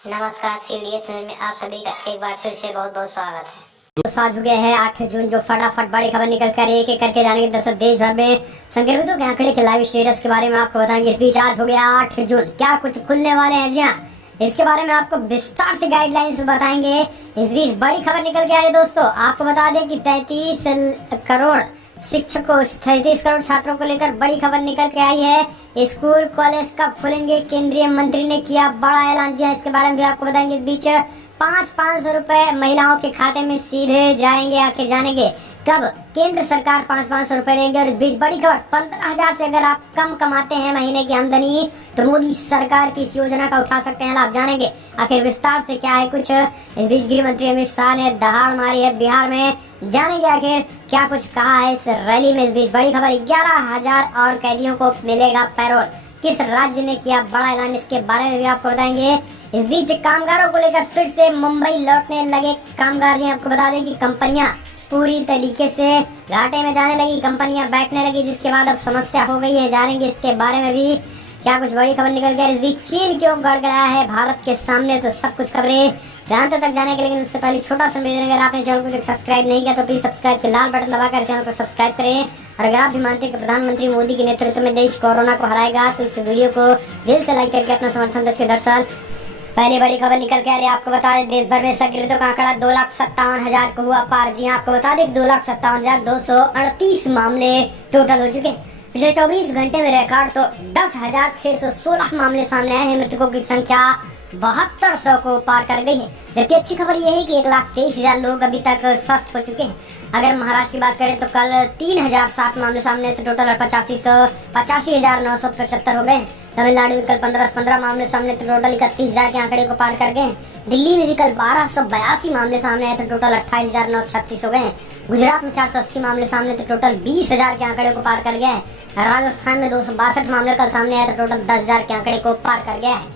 नमस्कार, CDS news में आप सभी का एक बार फिर से बहुत बहुत स्वागत है। तो आज हो गया है 8 जून, जो फटाफट बड़ी खबर निकल कर एक एक करके जानेंगे। दरअसल देश भर में संक्रमितों के आंकड़े के लाइव स्टेटस के बारे में आपको बताएंगे। इस बीच आज हो गया 8 जून, क्या कुछ खुलने वाले हैं जी हाँ, इसके बारे में आपको विस्तार से गाइडलाइंस बताएंगे। इस बीच बड़ी खबर निकल के आ रही है दोस्तों, आपको बता दें कि 33 करोड़ शिक्षकों 33 करोड़ छात्रों को लेकर बड़ी खबर निकल के आई है। स्कूल कॉलेज कब खुलेंगे, केंद्रीय मंत्री ने किया बड़ा ऐलान। जी इसके बारे में भी आपको बताएंगे। इस बीच 500 रुपए महिलाओं के खाते में सीधे जाएंगे, आखिर जानेंगे कब केंद्र सरकार 500 रुपए देंगे। और इस बीच बड़ी खबर, 15,000 से अगर आप कम कमाते हैं महीने की आमदनी तो मोदी सरकार की इस योजना का उठा सकते हैं लाभ, जानेंगे आखिर विस्तार से क्या है कुछ। इस बीच गृह मंत्री अमित शाह ने दहाड़ मारी है बिहार में, जानेंगे आखिर क्या कुछ कहा है इस रैली में। इस बीच बड़ी खबर, 11,000 और कैदियों को मिलेगा पैरोल, किस राज्य ने किया बड़ा ऐलान, इसके बारे में भी आपको बताएंगे। इस बीच कामगारों को लेकर फिर से मुंबई लौटने लगे कामगार। जी आपको बता दें कि कंपनियां पूरी तरीके से घाटे में जाने लगी, कंपनियां बैठने लगी, जिसके बाद अब समस्या हो गई है, जानेंगे इसके बारे में भी क्या कुछ बड़ी खबर निकल गई। इस बीच चीन क्यों गड़गड़ाया है भारत के सामने, तो सब कुछ खबरें ध्यान तक जाने के लिए। लेकिन उससे पहले छोटा सा निवेदन, अगर आपने चैनल को सब्सक्राइब नहीं किया तो प्लीज सब्सक्राइब के लाल बटन दबाकर चैनल को सब्सक्राइब करें। और अगर आप भी मानते हैं कि प्रधानमंत्री मोदी के नेतृत्व में देश कोरोना को हराएगा तो इस वीडियो को दिल से लाइक करके अपना समर्थन दें। दरअसल पहली बड़ी खबर निकल के आ रही है, आपको बता दें देश भर में संक्रमितों का आंकड़ा 2,57,000 को हुआ पार। जी आपको बता दें 2,57,238 मामले टोटल हो चुके हैं। पिछले 24 घंटे में रिकॉर्ड तो 10,616 मामले सामने आए हैं। मृतकों की संख्या 7200 को पार कर गई है। जबकि अच्छी खबर यह है कि 1,23,000 लोग अभी तक स्वस्थ हो चुके हैं। अगर महाराष्ट्र की बात करें तो कल 3,007 मामले सामने, तो टोटल 85,975 हो गए। तमिलनाडु में कल 15 मामले सामने, तो टोटल 31,000 के आंकड़े को पार कर गए। दिल्ली में भी कल 1,282 मामले सामने आए, तो टोटल 28,936 हो गए। गुजरात में 480 मामले सामने, तो टोटल 20,000 के आंकड़े को पार कर गया है। राजस्थान में 262 मामले कल सामने आए, तो टोटल 10,000 के आंकड़े को पार कर गया है।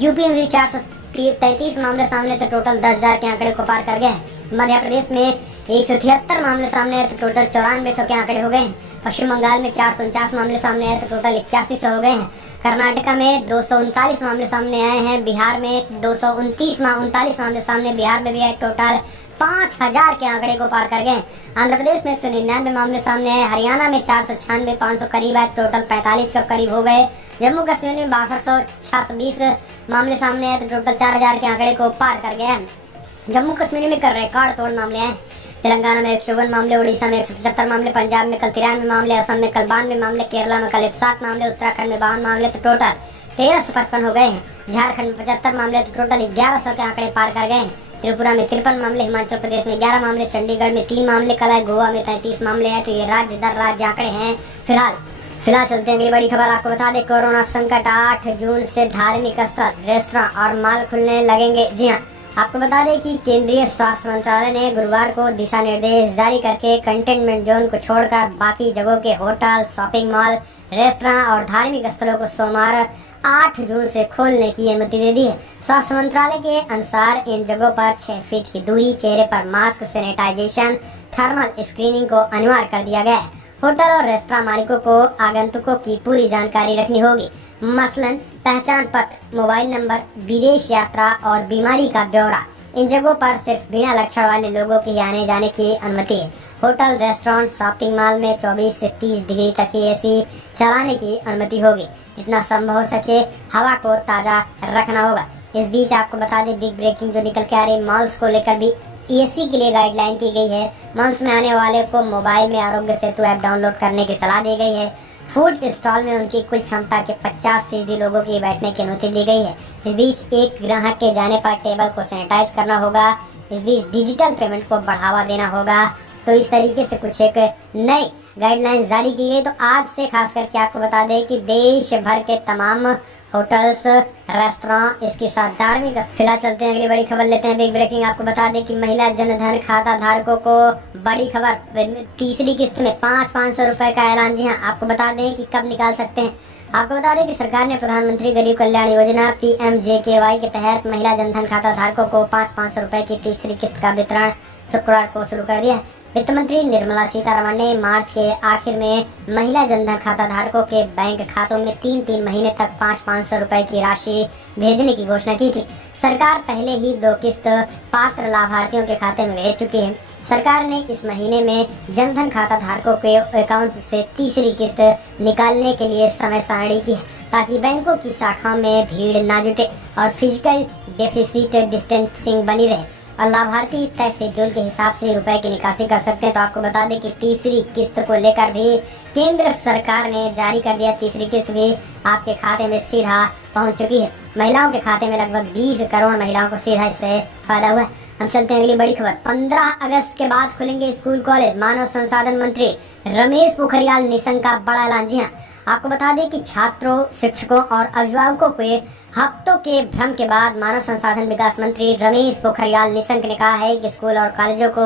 यूपी में भी 433 मामले सामने, तो टोटल 10,000 के आंकड़े को पार कर गए हैं। मध्य प्रदेश में 173 मामले सामने आए, तो टोटल 9400 के आंकड़े हो गए हैं। पश्चिम बंगाल में 449 मामले सामने आए, तो टोटल 8100 हो गए हैं। कर्नाटका में 239 मामले सामने आए हैं। बिहार में 239 मामले सामने, बिहार में भी आए, टोटल 5,000 के आंकड़े को पार कर गए। आंध्र प्रदेश में 199 मामले सामने आए। हरियाणा में 496, 500 करीब आए, टोटल 4500 करीब हो गए। जम्मू कश्मीर में 6220 मामले सामने आए, तो टोटल 4,000 के आंकड़े को पार कर गए। जम्मू कश्मीर में कर रिकॉर्ड तोड़ मामले आए। तेलंगाना में 154 मामले, उड़ीसा में 175 मामले, पंजाब में कल 93 मामले, असम में कल 92 मामले, केरला में कल 107 मामले, उत्तराखंड में 52 मामले, तो टोटल 1355 हो गए हैं। झारखंड में 75 मामले, तो टोटल 1100 के आंकड़े पार कर गए हैं। त्रिपुरा में 53 मामले, हिमाचल प्रदेश में 11 मामले, चंडीगढ़ में 3 मामले कल आए, गोवा में 33 मामले आए। तो ये राज्य दर राज्य आंकड़े हैं। फिलहाल चलते हैं अगली बड़ी खबर, आपको बता दें कोरोना संकट, 8 जून से धार्मिक स्थल, रेस्तरां और मॉल खुलने लगेंगे। जी हाँ, आपको बता दें कि केंद्रीय स्वास्थ्य मंत्रालय ने गुरुवार को दिशा निर्देश जारी करके कंटेनमेंट जोन को छोड़कर बाकी जगहों के होटल, शॉपिंग मॉल, रेस्तरां और धार्मिक स्थलों को सोमवार 8 जून से खोलने की अनुमति दे दी है। स्वास्थ्य मंत्रालय के अनुसार इन जगहों पर 6 फीट की दूरी, चेहरे पर मास्क, सैनिटाइजेशन, थर्मल स्क्रीनिंग को अनिवार्य कर दिया गया है। होटल और रेस्तरां मालिकों को आगंतुकों की पूरी जानकारी रखनी होगी, मसलन पहचान पत्र, मोबाइल नंबर, विदेश यात्रा और बीमारी का ब्यौरा। इन जगहों पर सिर्फ बिना लक्षण वाले लोगों के आने जाने की अनुमति है। होटल, रेस्टोरेंट, शॉपिंग मॉल में 24 से 30 डिग्री तक की एसी चलाने की अनुमति होगी। जितना संभव हो सके हवा को ताज़ा रखना होगा। इस बीच आपको बता दें बिग ब्रेकिंग जो निकल के आ रही, मॉल्स को लेकर भी एसी के लिए गाइडलाइन की गई है। मॉल्स में आने वाले को मोबाइल में आरोग्य सेतु ऐप डाउनलोड करने की सलाह दी गई है। फूड स्टॉल में उनकी कुल क्षमता के 50% लोगों की बैठने की अनुमति दी गई है। इस बीच एक ग्राहक के जाने पर टेबल को सैनिटाइज करना होगा। इस बीच डिजिटल पेमेंट को बढ़ावा देना होगा। तो इस तरीके से कुछ एक नई गाइडलाइंस जारी की गई। तो आज से खास करके आपको बता दें कि देश भर के तमाम होटल्स, रेस्तरां, इसके साथ धार्मिक। फिलहाल चलते हैं अगली बड़ी खबर लेते हैं, बिग ब्रेकिंग। आपको बता दें कि महिला जनधन खाता धारकों को बड़ी खबर, तीसरी किस्त में 500 रुपए का ऐलान। जी हाँ, आपको बता दें कि कब निकाल सकते हैं। आपको बता दें कि सरकार ने प्रधानमंत्री गरीब कल्याण योजना PMJKY के तहत महिला जनधन खाता धारकों को 500 रुपए की तीसरी किस्त का वितरण शुक्रवार को शुरू कर दिया। वित्त मंत्री निर्मला सीतारमण ने मार्च के आखिर में महिला जनधन खाता धारकों के बैंक खातों में 3-3 महीने तक 500-500 रुपए की राशि भेजने की घोषणा की थी। सरकार पहले ही 2 किस्त पात्र लाभार्थियों के खाते में भेज चुकी है। सरकार ने इस महीने में जनधन खाता धारकों के अकाउंट से तीसरी किस्त निकालने के लिए समय सारणी की है, ताकि बैंकों की शाखाओं में भीड़ ना जुटे और फिजिकल डेफिसिट डिस्टेंसिंग बनी रहे और लाभार्थी तय शेड्यूल के हिसाब से रुपए की निकासी कर सकते हैं। तो आपको बता दें कि तीसरी किस्त को लेकर भी केंद्र सरकार ने जारी कर दिया। तीसरी किस्त भी आपके खाते में सीधा पहुंच चुकी है। महिलाओं के खाते में लगभग 20 करोड़ महिलाओं को सीधा इससे फायदा हुआ है। हम चलते हैं अगली बड़ी खबर। 15 अगस्त के बाद खुलेंगे स्कूल कॉलेज, मानव संसाधन मंत्री रमेश पोखरियाल निशंक का बड़ा ऐलान। जी हाँ, आपको बता दें कि छात्रों, शिक्षकों और अभिभावकों के हफ्तों के भ्रम के बाद मानव संसाधन विकास मंत्री रमेश पोखरियाल निशंक ने कहा है कि स्कूल और कॉलेजों को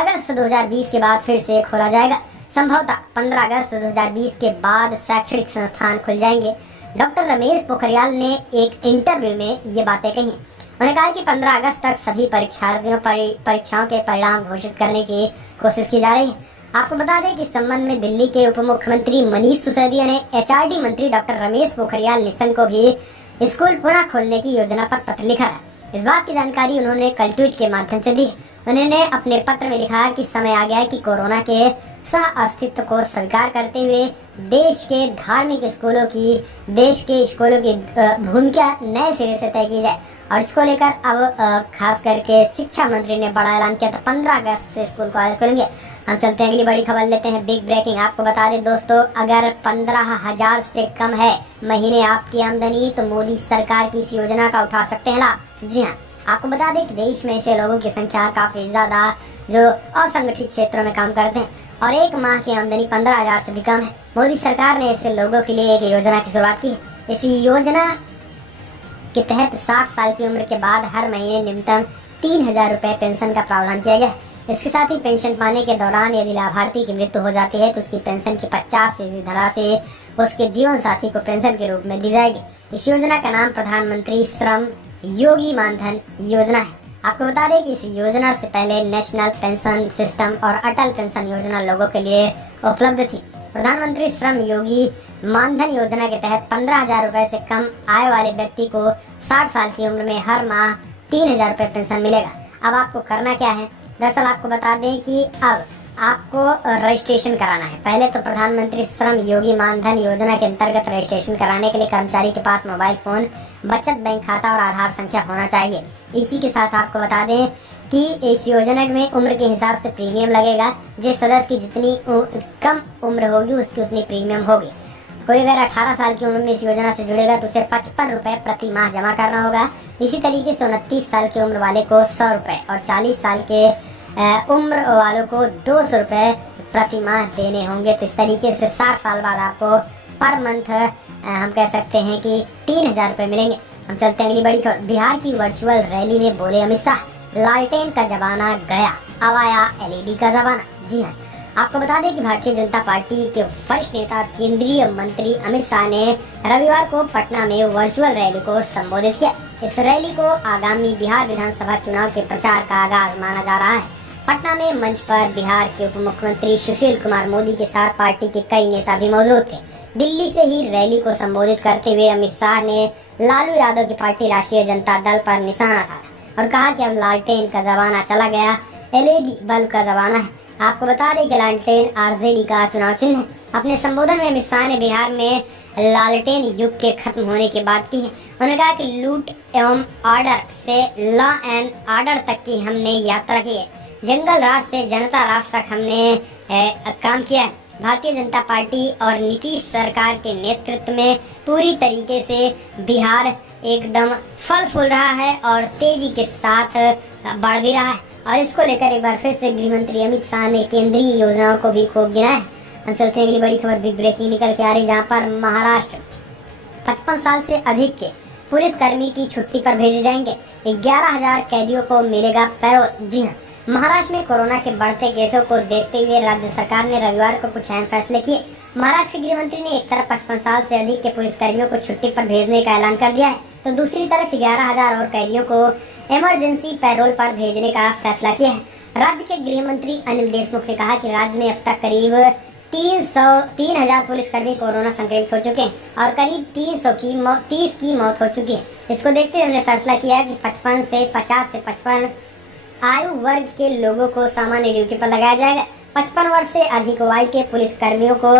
अगस्त 2020 के बाद फिर से खोला जाएगा। संभवतः 15 अगस्त 2020 के बाद शैक्षणिक संस्थान खुल जाएंगे। डॉक्टर रमेश पोखरियाल ने एक इंटरव्यू में ये बातें कही। उन्होंने कहा कि 15 अगस्त तक सभी परीक्षाओं के परिणाम घोषित करने की कोशिश की जा रही है। आपको बता दें कि इस संबंध में दिल्ली के उप मुख्यमंत्री मनीष सिसोदिया ने एचआरडी मंत्री डॉक्टर रमेश पोखरियाल निशंक को भी स्कूल पुनः खोलने की योजना पर पत्र लिखा है। इस बात की जानकारी उन्होंने कल ट्वीट के माध्यम से दी। उन्होंने अपने पत्र में लिखा कि समय आ गया है कि कोरोना के सह अस्तित्व को स्वीकार करते हुए देश के स्कूलों की भूमिका नए सिरे से तय की जाए और इसको लेकर अब खास करके शिक्षा मंत्री ने बड़ा ऐलान किया। तो 15 अगस्त से स्कूल कॉलेज खुलेंगे। हम चलते हैं अगली बड़ी खबर लेते हैं। Big breaking. आपको बता दें दोस्तों, अगर 15,000 से कम है महीने आपकी आमदनी तो मोदी सरकार की इस योजना का उठा सकते हैं लाभ। जी हाँ, आपको बता दें कि देश में ऐसे लोगों की संख्या काफी ज्यादा जो असंगठित क्षेत्रों में काम करते हैं और एक माह की आमदनी 15,000 से भी कम है। मोदी सरकार ने ऐसे लोगों के लिए एक योजना की शुरुआत की है। इस योजना के तहत 60 साल की उम्र के बाद हर महीने न्यूनतम 3,000 रुपए पेंशन का प्रावधान किया गया। इसके साथ ही पेंशन पाने के दौरान यदि लाभार्थी की मृत्यु हो जाती है तो उसकी पेंशन की 50% धनराशि उसके जीवन साथी को पेंशन के रूप में दी जाएगी। इस योजना का नाम प्रधानमंत्री श्रम योगी मानधन योजना है। आपको बता दें कि इस योजना से पहले नेशनल पेंशन सिस्टम और अटल पेंशन योजना लोगों के लिए उपलब्ध थी। प्रधानमंत्री श्रम योगी मानधन योजना के तहत 15,000 रुपए से कम आय वाले व्यक्ति को 60 साल की उम्र में हर माह 3,000 रुपए पेंशन मिलेगा। अब आपको करना क्या है? दरअसल आपको बता दें कि अब आपको रजिस्ट्रेशन कराना है। पहले तो प्रधानमंत्री श्रम योगी मानधन योजना के अंतर्गत रजिस्ट्रेशन कराने के लिए कर्मचारी के पास मोबाइल फोन, बचत बैंक खाता और आधार संख्या होना चाहिए। इसी के साथ आपको बता दें कि इस योजना में उम्र के हिसाब से प्रीमियम लगेगा। जिस सदस्य की जितनी कम उम्र होगी उसकी उतनी प्रीमियम होगी। कोई अगर 18 साल की उम्र में इस योजना से जुड़ेगा तो उसे 55 रुपए प्रति माह जमा करना होगा। इसी तरीके से 29 साल की उम्र वाले को 100 रुपए और 40 साल के उम्र वालों को 200 रुपए प्रति माह देने होंगे। तो इस तरीके से 60 साल बाद आपको पर मंथ हम कह सकते हैं कि 3,000 रुपए मिलेंगे। हम चलते हैं अगली बड़ी खबर। बिहार की वर्चुअल रैली में बोले अमित शाह, लालटेन का जमाना गया, अब आया एलईडी का जमाना। जी हाँ, आपको बता दें कि भारतीय जनता पार्टी के वरिष्ठ नेता केंद्रीय मंत्री अमित शाह ने रविवार को पटना में वर्चुअल रैली को संबोधित किया। इस रैली को आगामी बिहार विधानसभा चुनाव के प्रचार का आगाज माना जा रहा है। पटना में मंच पर बिहार के उप मुख्यमंत्री सुशील कुमार मोदी के साथ पार्टी के कई नेता भी मौजूद थे। दिल्ली से ही रैली को संबोधित करते हुए अमित शाह ने लालू यादव की पार्टी राष्ट्रीय जनता दल पर निशाना साधा और कहा कि अब लालटेन का जमाना चला गया, एलईडी बल्ब का जमाना है। आपको बता दें कि लालटेन आरजेडी का चुनाव चिन्ह है। अपने संबोधन में अमित शाह ने बिहार में लालटेन युग के खत्म होने की बात की है। उन्होंने कहा कि लूट एवं ऑर्डर से लॉ एंड ऑर्डर तक की हमने यात्रा की है। जंगल राज से जनता राज तक हमने काम किया है। भारतीय जनता पार्टी और नीतीश सरकार के नेतृत्व में पूरी तरीके से बिहार एकदम फल फूल रहा है और तेजी के साथ बढ़ भी रहा है। और इसको लेकर एक बार फिर से गृह मंत्री अमित शाह ने केंद्रीय योजनाओं को भी खूब गिना है। हम चलते हैं अगली बड़ी खबर। बिग ब्रेकिंग निकल के आ रही, जहां पर महाराष्ट्र 55 साल से अधिक के पुलिसकर्मी की छुट्टी पर भेजे जाएंगे। 11,000 कैदियों को मिलेगा पैरोल। जी हाँ, महाराष्ट्र में कोरोना के बढ़ते केसों को देखते हुए राज्य सरकार ने रविवार को कुछ अहम फैसले किए। महाराष्ट्र के गृह मंत्री ने एक तरफ 55 साल से अधिक के पुलिसकर्मियों को छुट्टी पर भेजने का ऐलान कर दिया है, तो दूसरी तरफ 11,000 और कैदियों को इमरजेंसी पैरोल पर भेजने का फैसला किया है। राज्य के गृह मंत्री अनिल देशमुख ने कहा कि राज्य में अब तक करीब 3,000 पुलिसकर्मी कोरोना संक्रमित हो चुके हैं और करीब 30 की मौत हो चुकी है। इसको देखते हुए हमने फैसला किया कि 50 से 55 आयु वर्ग के लोगों को सामान्य ड्यूटी पर लगाया जाएगा। 55 वर्ष से अधिक आयु के पुलिसकर्मियों को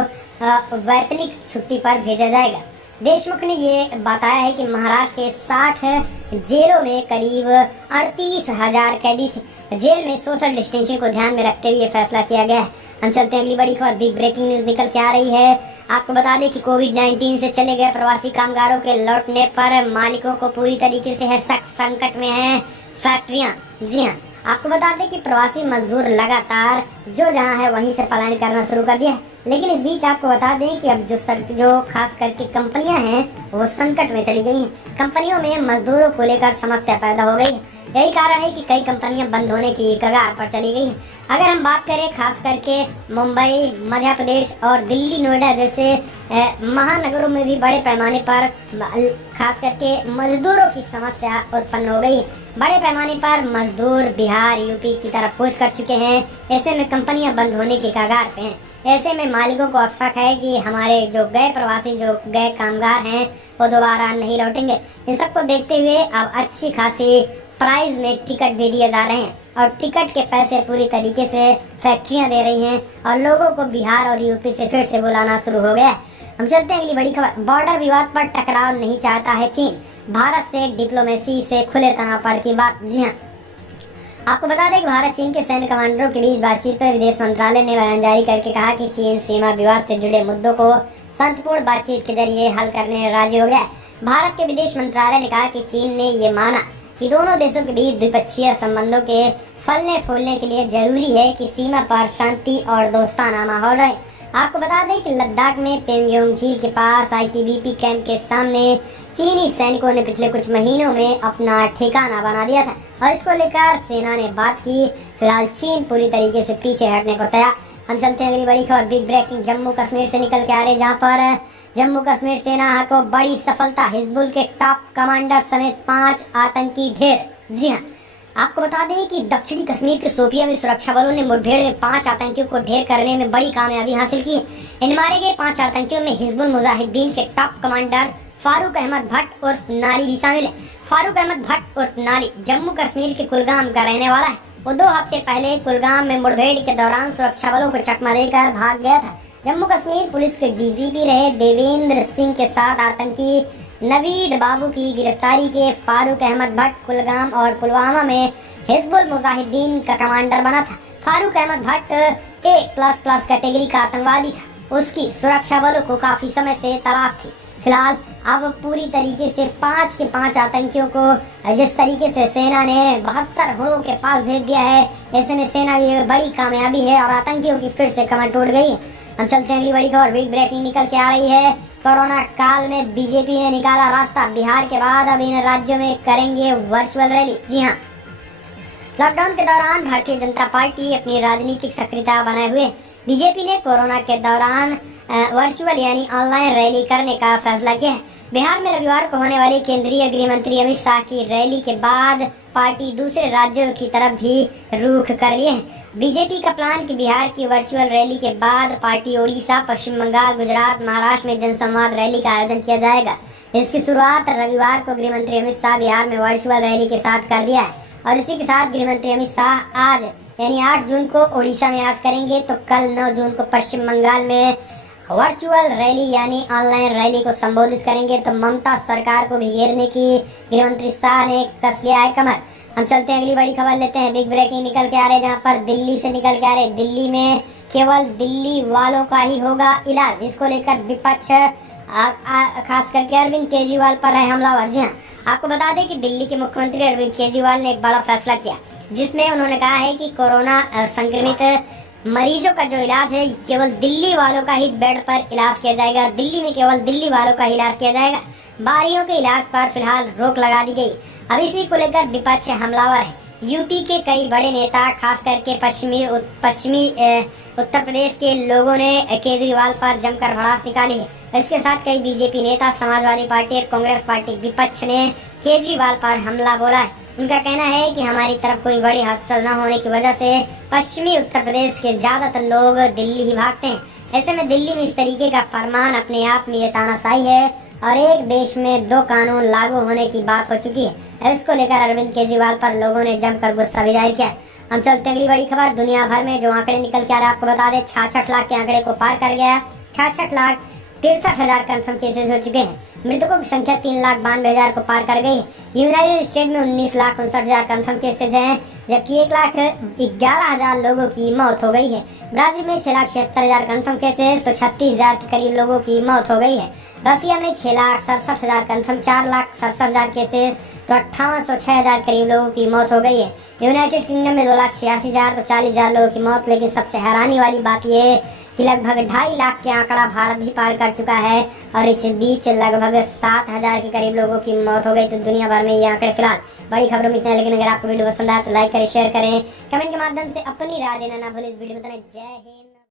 वैतनिक छुट्टी पर भेजा जाएगा। देशमुख ने ये बताया है कि महाराष्ट्र के 60 जेलों में करीब 38,000 कैदी थे। जेल में सोशल डिस्टेंसिंग को ध्यान में रखते हुए फैसला किया गया है। हम चलते हैं अगली बड़ी खबर। बिग ब्रेकिंग न्यूज निकल के आ रही है। आपको बता दें कि कोविड-19 से चले गए प्रवासी कामगारों के लौटने पर मालिकों को पूरी तरीके से है सख्त संकट में है फैक्ट्रियां। जी हाँ, आपको बता दें कि प्रवासी मजदूर लगातार जो जहां है वहीं से पलायन करना शुरू कर दिया है। लेकिन इस बीच आपको बता दें कि अब जो खास करके कंपनियां हैं वो संकट में चली गई हैं। कंपनियों में मजदूरों को लेकर समस्या पैदा हो गई है। यही कारण है कि कई कंपनियां बंद होने की कगार पर चली गई हैं। अगर हम बात करें खास करके मुंबई, मध्य प्रदेश और दिल्ली, नोएडा जैसे महानगरों में भी बड़े पैमाने पर खास करके मजदूरों की समस्या उत्पन्न हो गई है। बड़े पैमाने पर मजदूर बिहार, यूपी की तरफ कूच कर चुके हैं। ऐसे में कंपनियां बंद होने की कगार पे हैं। ऐसे में मालिकों को अफसोस है कि हमारे जो गए प्रवासी, जो गए कामगार हैं वो दोबारा नहीं लौटेंगे। इन सबको देखते हुए अब अच्छी खासी प्राइस में टिकट भी दिए जा रहे हैं और टिकट के पैसे पूरी तरीके से फैक्ट्रियां दे रही हैं और लोगों को बिहार और यूपी से फिर से बुलाना शुरू हो गया है। हम चलते हैं अगली बड़ी खबर। बॉर्डर विवाद पर टकराव नहीं चाहता है चीन। भारत से डिप्लोमेसी से खुले तनाव पर की बात। जी हाँ, आपको बता दें कि भारत चीन के सैन्य कमांडरों के बीच बातचीत पर विदेश मंत्रालय ने बयान जारी करके कहा कि चीन सीमा विवाद से जुड़े मुद्दों को शांतिपूर्ण बातचीत के जरिए हल करने में राजी हो गया। भारत के विदेश मंत्रालय ने कहा कि चीन ने ये माना कि दोनों देशों के बीच द्विपक्षीय संबंधों के फलने फूलने के लिए जरूरी है कि सीमा पर शांति और दोस्ताना माहौल रहे। आपको बता दें कि लद्दाख में पेंगोंग झील के पास आईटीबीपी कैंप के सामने चीनी सैनिकों ने पिछले कुछ महीनों में अपना ठिकाना बना दिया था और इसको लेकर सेना ने बात की। फिलहाल चीन पूरी तरीके से पीछे हटने को तैयार। हम चलते हैं अगली बड़ी खबर। बिग ब्रेकिंग जम्मू कश्मीर से निकल के आ रहे, जहां पर जम्मू कश्मीर सेना को बड़ी सफलता। हिजबुल के टॉप कमांडर समेत 5 आतंकी ढेर। जी हाँ, आपको बता दें कि दक्षिणी कश्मीर के शोपियां में सुरक्षा बलों ने मुठभेड़ में 5 आतंकियों को ढेर करने में बड़ी कामयाबी हासिल की है। इन मारे गए 5 आतंकियों में हिजबुल मुजाहिदीन के टॉप कमांडर फारूक अहमद भट्ट उर्फ नाली भी शामिल है। फारूक अहमद भट्ट उर्फ नाली जम्मू कश्मीर के कुलगाम का रहने वाला है। वो 2 हफ्ते पहले कुलगाम में मुठभेड़ के दौरान सुरक्षा बलों को चकमा देकर भाग गया था। जम्मू कश्मीर पुलिस के डीजीपी रहे देवेंद्र सिंह के साथ आतंकी नवीद बाबू की गिरफ्तारी के फारूक अहमद भट्ट कुलगाम और पुलवामा में हिजबुल मुजाहिदीन का कमांडर बना था। फारूक अहमद भट्ट A++ कैटेगरी का आतंकवादी था। उसकी सुरक्षा बलों को काफी समय से तलाश थी। फिलहाल अब पूरी तरीके से 5 के 5 आतंकियों को जिस तरीके से सेना ने 72 हुड़ों के पास भेज दिया है, ऐसे में सेना की बड़ी कामयाबी है और आतंकियों की फिर से कमर टूट गई है। हम चलते हैं अगली बड़ी खबर। बिग ब्रेकिंग निकल के आ रही है। कोरोना काल में बीजेपी ने निकाला रास्ता। बिहार के बाद अब इन राज्यों में करेंगे वर्चुअल रैली। जी हाँ, लॉकडाउन के दौरान भारतीय जनता पार्टी अपनी राजनीतिक सक्रियता बनाए हुए। बीजेपी ने कोरोना के दौरान वर्चुअल यानी ऑनलाइन रैली करने का फैसला किया है। बिहार में रविवार को होने वाली केंद्रीय गृह मंत्री अमित शाह की रैली के बाद पार्टी दूसरे राज्यों की तरफ भी रुख कर लिए है। बीजेपी का प्लान कि बिहार की वर्चुअल रैली के बाद पार्टी ओडिशा, पश्चिम बंगाल, गुजरात, महाराष्ट्र में जनसंवाद रैली का आयोजन किया जाएगा। इसकी शुरुआत रविवार को गृह मंत्री अमित शाह बिहार में वर्चुअल रैली के साथ कर दिया है और इसी के साथ गृह मंत्री अमित शाह आज यानी 8 जून को ओडिशा में आज करेंगे तो कल 9 जून को पश्चिम बंगाल में वर्चुअल रैली यानी ऑनलाइन रैली को संबोधित करेंगे। तो ममता सरकार को भी घेरने की गृहमंत्री शाह ने कस लिया है कमर। हम चलते हैं अगली बड़ी खबर लेते हैं। बिग ब्रेकिंग निकल के आ रहे, जहां पर दिल्ली से निकल के आ रहे। दिल्ली में केवल दिल्ली वालों का ही होगा इलाज। इसको लेकर विपक्ष खास करके अरविंद केजरीवाल पर है हमलावर। जी हाँ, आपको बता दें कि दिल्ली के मुख्यमंत्री अरविंद केजरीवाल ने एक बड़ा फैसला किया जिसमें उन्होंने कहा है कि कोरोना संक्रमित मरीजों का जो इलाज है केवल दिल्ली वालों का ही बेड पर इलाज किया जाएगा और दिल्ली में केवल दिल्ली वालों का इलाज किया जाएगा। बारियों के इलाज पर फिलहाल रोक लगा दी गई। अब इसी को लेकर विपक्ष हमलावर है। यूपी के कई बड़े नेता, खास करके पश्चिमी उत्तर प्रदेश के लोगों ने केजरीवाल पर जमकर भड़ास निकाली है। इसके साथ कई बीजेपी नेता, समाजवादी पार्टी और कांग्रेस पार्टी विपक्ष ने केजरीवाल पर हमला बोला है। उनका कहना है कि हमारी तरफ कोई बड़ी हॉस्पिटल न होने की वजह से पश्चिमी उत्तर प्रदेश के ज्यादातर लोग दिल्ली ही भागते हैं। ऐसे में दिल्ली में इस तरीके का फरमान अपने आप में ये तानाशाही है और एक देश में दो कानून लागू होने की बात हो चुकी है। इसको लेकर अरविंद केजरीवाल पर लोगों ने जमकर गुस्सा भी जाहिर किया। हम चलते अगली बड़ी खबर। दुनिया भर में जो आंकड़े निकल के आ रहे हैं आपको बता दें, 66 लाख के आंकड़े को पार कर गया। 66,63,000 कंफर्म केसेस हो चुके हैं। मृतकों की संख्या 3,92,000 को पार कर गई। यूनाइटेड स्टेट में 19,59,000 कंफर्म केसेस हैं, जबकि 1,11,000 लोगों की मौत हो गई है। ब्राजील में 6,76,000 कंफर्म केसेस तो 36,000 के करीब लोगों की मौत हो गई है। रसिया में 6,67,000 कंफर्म, 4,67,000 केसेस तो 58,006,000 करीब लोगों की मौत हो गई है। यूनाइटेड किंगडम में 2,86,000 तो 40,000 लोगों की मौत। लेकिन सबसे हैरानी वाली बात यह कि लगभग 2.5 लाख के आंकड़ा भारत भी पार कर चुका है और इस बीच लगभग 7,000 के करीब लोगों की मौत हो गई। तो दुनिया भर में ये आंकड़े फिलहाल बड़ी खबरों में इतना। लेकिन अगर आपको वीडियो पसंद आए तो लाइक करें, शेयर करें, कमेंट के माध्यम से अपनी राय देना ना भूलें। इस वीडियो में इतना। जय हिंद।